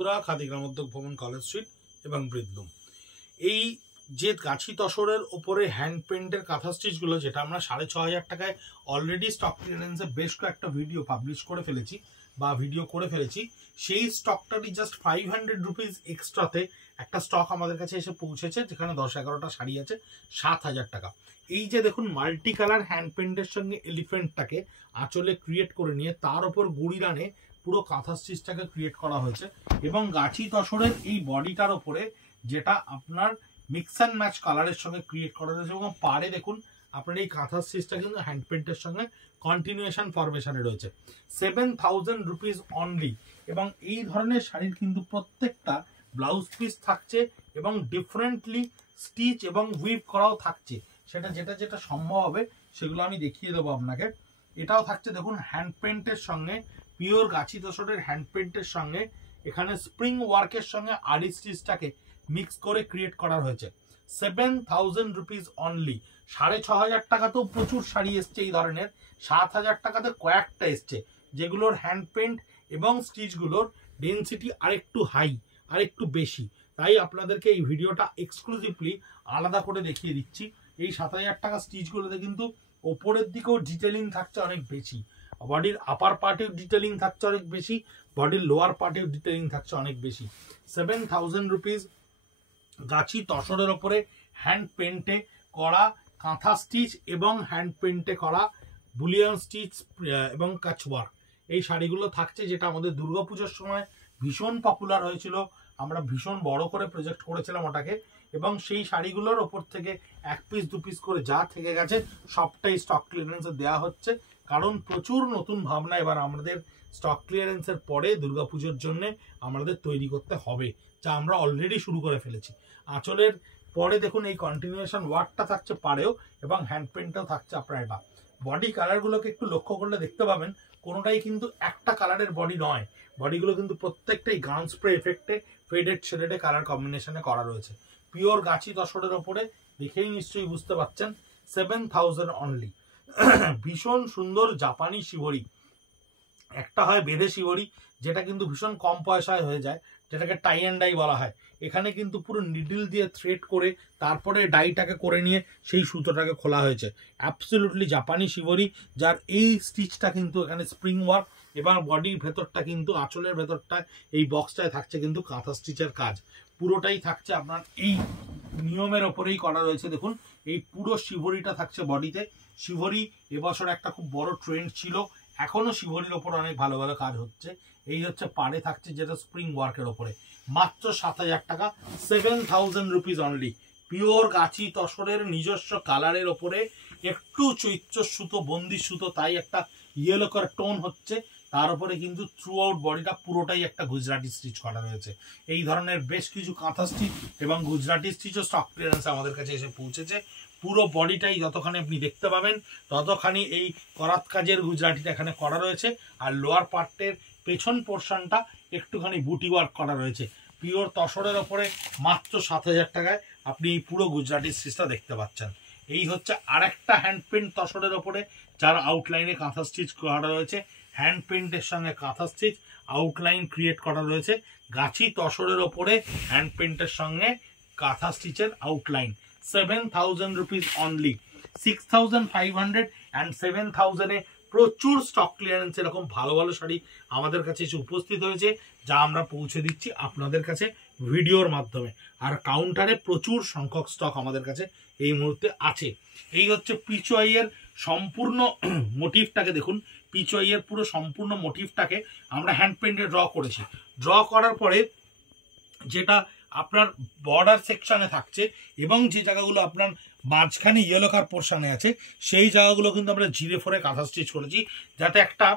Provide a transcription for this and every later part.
খাদি গ্রামোদ্যোগ ভবন, college street এবং ব্রিদলুম। এই যে গাছি তসরের উপরে হ্যান্ড পেন্টের কাঁথা স্টিচগুলো, যেটা আমরা 6500 টাকায় অলরেডি স্টক ক্লিয়ারেন্সে বেশ কয়েকটা ভিডিও পাবলিশ করে ফেলেছি বা ভিডিও করে ফেলেছি, সেই স্টকটারই জাস্ট 500 রুপিস এক্সট্রাতে একটা স্টক আমাদের কাছে এসে পৌঁছেছে, যেখানে 10-11টা শাড়ি আছে 7000 টাকা। এই যে দেখুন, মাল্টি কালার হ্যান্ড পেন্টের সঙ্গে এলিফেন্টটাকে আঁচলে ক্রিয়েট করে নিয়ে তার উপর গুড়ি রানে পুরো কাঁথা স্টিচটাকে ক্রিয়েট করা হয়েছে। এবং গাছি তসরের এই বডিটার ওপরে যেটা আপনার মিক্স অ্যান্ড ম্যাচ কালারের সঙ্গে ক্রিয়েট করা রয়েছে, এবং পাড়ে দেখুন আপনার এই কাঁথা স্টিচটা কিন্তু হ্যান্ড পেন্টের সঙ্গে কন্টিনিউশন ফরমেশনে রয়েছে। 7000 রুপিস অনলি। এবং এই ধরনের শাড়ির কিন্তু প্রত্যেকটা ব্লাউজ পিস থাকছে এবং ডিফারেন্টলি স্টিচ এবং উইভ করাও থাকছে। সেটা যেটা সম্ভব হবে সেগুলো আমি দেখিয়ে দেবো আপনাকে। এটাও থাকছে দেখুন হ্যান্ড পেন্টের সঙ্গে, পিওর গাছি তসরের হ্যান্ড পেন্টের সঙ্গে এখানে স্প্রিং ওয়ার্কের সঙ্গে আরি স্টিচটাকে মিক্স করে ক্রিয়েট করা হয়েছে। 7000 রুপিস অনলি। 6500 টাকাতেও প্রচুর শাড়ি এসছে এই ধরনের, 7000 টাকাতে কয়েকটা এসছে যেগুলোর হ্যান্ড পেন্ট এবং স্টিচগুলোর ডেন্সিটি আরেকটু হাই, আরেকটু বেশি। তাই আপনাদেরকে এই ভিডিওটা এক্সক্লুসিভলি আলাদা করে দেখিয়ে দিচ্ছি। এই 7000 টাকা স্টিচগুলোতে কিন্তু ওপরের দিকেও ডিটেলিং থাকছে অনেক বেশি, বডির আপার পার্টেও ডিটেলিং থাকছে অনেক বেশি, বডির লোয়ার পার্টেও ডিটেলিং থাকছে অনেক বেশি। 7000 রুপিস গাছি তসরের ওপরে হ্যান্ড পেন্টে করা কাঁথা স্টিচ এবং হ্যান্ড পেন্টে করা বুলিয়ান স্টিচ এবং কাচওয়ার্ক এই শাড়িগুলো থাকছে, যেটা আমাদের দুর্গাপুজোর সময় ভীষণ পপুলার হয়েছিল। আমরা ভীষণ বড় করে প্রজেক্ট করেছিলাম ওটাকে, এবং সেই শাড়িগুলোর ওপর থেকে 1 পিস 2 পিস করে যা থেকে গেছে সবটাই স্টক ক্লিয়ারেন্সে দেওয়া হচ্ছে। কারণ প্রচুর নতুন ভাবনা এবার আমাদের স্টক ক্লিয়ারেন্সের পরে দুর্গাপুজোর জন্য আমাদের তৈরি করতে হবে, যা আমরা অলরেডি শুরু করে ফেলেছি। আঁচলের পরে দেখুন এই কন্টিনিউশন ওয়ার্কটা থাকছে পাড়েও, এবং হ্যান্ড পেন্টটাও থাকছে আপনার। এটা বডি কালারগুলোকে একটু লক্ষ্য করলে দেখতে পাবেন কোনোটাই কিন্তু একটা কালারের বডি নয়, বডিগুলো কিন্তু প্রত্যেকটাই গান স্প্রে এফেক্টে ফেডেড শেডেডে কালার কম্বিনেশনে করা রয়েছে। পিওর গাছি তসরের ওপরে দেখেই নিশ্চয়ই বুঝতে পারছেন 7000 অনলি। ভীষণ সুন্দর জাপানি শিবরি, একটা হয় বেঁধে শিবরি, যেটা কিন্তু ভীষণ কম পয়সায় হয়ে যায়, যেটাকে টাই অ্যান্ড ডাই বলা হয়। এখানে কিন্তু পুরো নিডল দিয়ে থ্রেড করে তারপরে ডাইটাকে করে নিয়ে সেই সুতোটাকে খোলা হয়েছে। অ্যাবসলিউটলি জাপানি শিবরি, যার এই স্টিচটা কিন্তু এখানে স্প্রিং ওয়ার্ক, এবং বডির ভেতরটা কিন্তু আঁচলের ভেতরটা এই বক্সটায় থাকছে কিন্তু কাঁথা স্টিচের কাজ। পুরোটাই থাকছে আপনার এই নিয়মের ওপরেই করা রয়েছে। দেখুন এই পুরো শিবরিটা থাকছে বডিতে। শিবরি এবছর একটা খুব বড় ট্রেন্ড ছিল, এখনো শিবরির ওপর অনেক ভালো ভালো কাজ হচ্ছে। এই হচ্ছে পাড়ে থাকছে যেটা স্প্রিং ওয়ার্কের ওপরে, মাত্র 7000 টাকা। 7000 রুপিস অনলি। পিওর গাছি তসরের নিজস্ব কালারের ওপরে একটু চৈত্র সুতো, বন্দি সুতো, তাই একটা ইয়েলো কালার টোন হচ্ছে, তার উপরে কিন্তু থ্রু আউট বডিটা পুরোটাই একটা গুজরাটি স্টিচ করা রয়েছে। এই ধরনের বেশ কিছু কাঁথা স্টিচ এবং গুজরাটি স্টিচও স্টক ক্লিয়ারেন্সে আমাদের কাছে এসে পৌঁছেছে। পুরো বডিটাই যতখানি আপনি দেখতে পাবেন ততখানি এই করাত কাজের গুজরাটিটা এখানে করা রয়েছে, আর লোয়ার পার্টের পেছন পোর্শনটা একটুখানি বুটি ওয়ার্ক করা রয়েছে। পিওর তসরের ওপরে মাত্র 7000 টাকায় আপনি এই পুরো গুজরাটি স্টিচটা দেখতে পাচ্ছেন। এই হচ্ছে আরেকটা হ্যান্ড পেন্ট তসরের ওপরে, যার আউটলাইনে কাঁথা স্টিচ করা রয়েছে। হ্যান্ড পেন্টের সঙ্গে কাঁথা স্টিচ আউটলাইন ক্রিয়েট করা রয়েছে গাছি তসরের ওপরে হ্যান্ড পেন্টের সঙ্গে কাঁথা স্টিচের আউটলাইন। 7000 rupees only. 6500 অ্যান্ড 7000-এ প্রচুর স্টক ক্লিয়ারেন্স এরকম ভালো ভালো শাড়ি আমাদের কাছে এসে উপস্থিত হয়েছে, যা আমরা পৌঁছে দিচ্ছি আপনাদের কাছে ভিডিওর মাধ্যমে। আর কাউন্টারে প্রচুর সংখ্যক স্টক আমাদের কাছে এই মুহূর্তে আছে। এই হচ্ছে পিচওয়াইয়ের সম্পূর্ণ মোটিভটাকে দেখুন। পিচওয়াইয়ের পুরো সম্পূর্ণ মোটিভটাকে আমরা হ্যান্ড পেন্টে ড্র করেছি। ড্র করার পরে যেটা আপনার বর্ডার সেকশনে থাকছে এবং যে জায়গাগুলো আপনার মাঝখানে ইয়েলো কার পোর্শনে আছে, সেই জায়গাগুলো কিন্তু আমরা জিরে ফোরে কাঁথা স্টিচ করেছি, যাতে একটা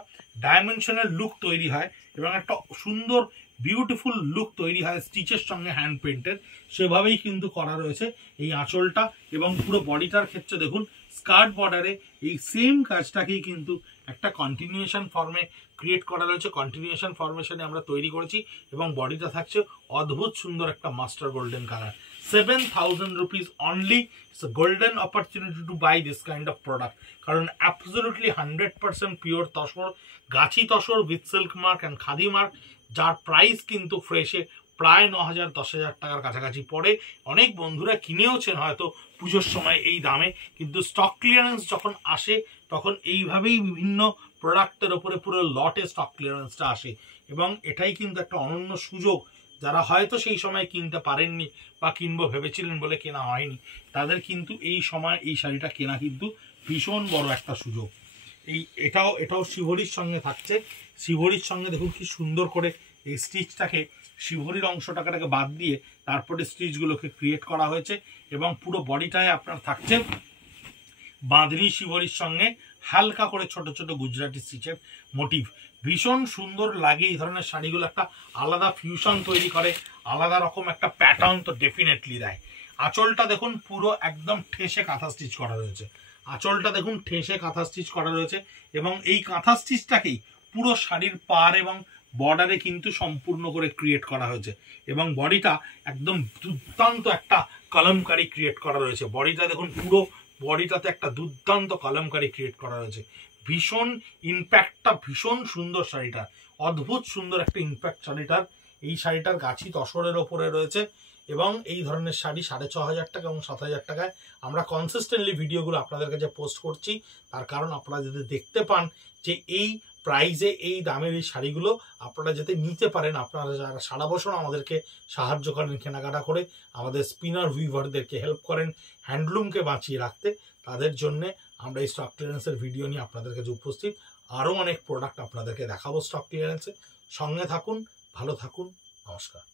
ডাইমেনশনাল লুক তৈরি হয় এবং একটা সুন্দর বিউটিফুল লুক তৈরি হয় স্টিচের সঙ্গে হ্যান্ড পেন্টের। সেভাবেই কিন্তু করা রয়েছে এই আঁচলটা, এবং পুরো বডিটার ক্ষেত্রে দেখুন স্কার্ট বর্ডারে এই সেম কাজটাকেই কিন্তু একটা কন্টিনিউশন ফর্মে ক্রিয়েট করা রয়েছে। কন্টিনিউশন ফরমেশনে আমরা তৈরি করেছি, এবং বডিটা থাকছে অদ্ভুত সুন্দর একটা master golden colour. 7000 rupees only. It's a golden opportunity to buy this kind of product. কারণ absolutely 100% pure tussar, Gachhi tussar with silk mark and khadi mark, যার প্রাইস কিন্তু ফ্রেশে প্রায় 9,000-10,000 টাকার কাছাকাছি পড়ে। অনেক বন্ধুরা কিনেওছেন হয়তো পুজোর সময় এই দামে, কিন্তু স্টক ক্লিয়ারেন্স যখন আসে তখন এইভাবেই বিভিন্ন প্রোডাক্টের ওপরে পুরো লটে স্টক ক্লিয়ারেন্সটা আসে, এবং এটাই কিন্তু একটা অনন্য সুযোগ। যারা হয়তো সেই সময় কিনতে পারেননি বা কিনবো ভেবেছিলেন বলে কেনা হয়নি, তাদের কিন্তু এই সময় এই শাড়িটা কেনা কিন্তু ভীষণ বড় একটা সুযোগ। এটাও শিভরির সঙ্গে থাকছে। শিভরির সঙ্গে দেখুন কি সুন্দর করে এই স্টিচটাকে, শিভরির অংশটাকে বাদ দিয়ে তারপরে স্টিচগুলোকে ক্রিয়েট করা হয়েছে, এবং পুরো বডিটায় আপনার থাকছে বাঁধনি শিভরির সঙ্গে হালকা করে ছোট ছোট গুজরাটি স্টিচের মোটিভ। ভীষণ সুন্দর লাগে এই ধরনের শাড়িগুলো, একটা আলাদা ফিউশন তৈরি করে, আলাদা রকম একটা প্যাটার্ন তো ডেফিনেটলি দেয়। আঁচলটা দেখুন পুরো একদম ঠেসে কাঁথা স্টিচ করা রয়েছে, আঁচলটা দেখুন ঠেসে কাঁথা স্টিচ করা রয়েছে, এবং এই কাঁথা স্টিচটাকেই পুরো শাড়ির পাড় এবং বর্ডারে কিন্তু সম্পূর্ণ করে ক্রিয়েট করা হয়েছে, এবং বডিটা একদম দুর্দান্ত একটা কলমকারি ক্রিয়েট করা রয়েছে। বডিটা দেখুন পুরো বডিটাতে একটা দুর্দান্ত কলমকারি ক্রিয়েট করা রয়েছে। ভীষণ ইম্প্যাক্টটা ভীষণ সুন্দর শাড়িটা, অদ্ভুত সুন্দর একটা ইম্প্যাক্ট শাড়িটার। এই শাড়িটার গাছি তসরের ওপরে রয়েছে, এবং এই ধরনের শাড়ি 6,500 টাকা এবং 7,000 টাকায় আমরা কনসিস্টেন্টলি ভিডিওগুলো আপনাদের কাছে পোস্ট করছি। তার কারণ আপনারা যদি দেখতে পান যে এই প্রাইজে এই দামের এই শাড়িগুলো আপনারা যাতে নিতে পারেন, আপনারা যারা সারা বছর আমাদেরকে সাহায্য করেন কেনাকাটা করে, আমাদের স্পিনার উইভারদেরকে হেল্প করেন হ্যান্ডলুমকে বাঁচিয়ে রাখতে, তাদের জন্যে আমরা এই স্টক ক্লিয়ারেন্সের ভিডিও নিয়ে আপনাদের কাছে উপস্থিত। আরও অনেক প্রোডাক্ট আপনাদেরকে দেখাবো স্টক ক্লিয়ারেন্সে। সঙ্গে থাকুন, ভালো থাকুন, নমস্কার।